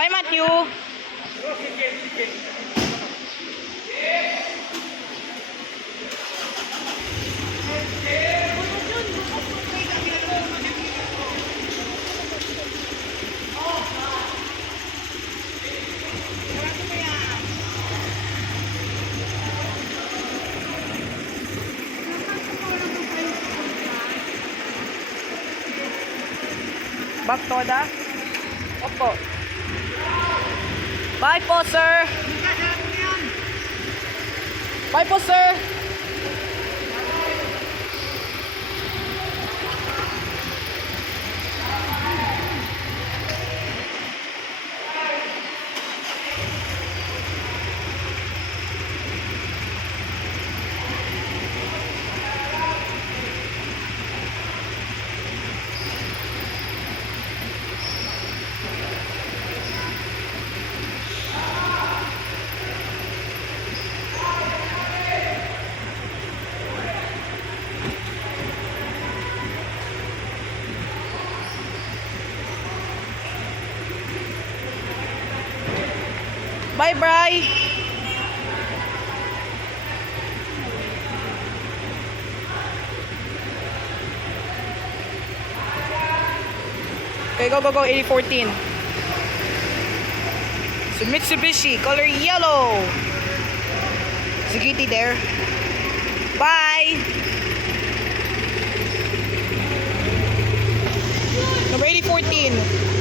Bye, Matthew. Back toda? Opo. Bye po, sir. Bye po, sir. Bye, Bri. Okay, go, go, go. 8014. So, Mitsubishi, color yellow. Zugiti there. Bye. Number 8014.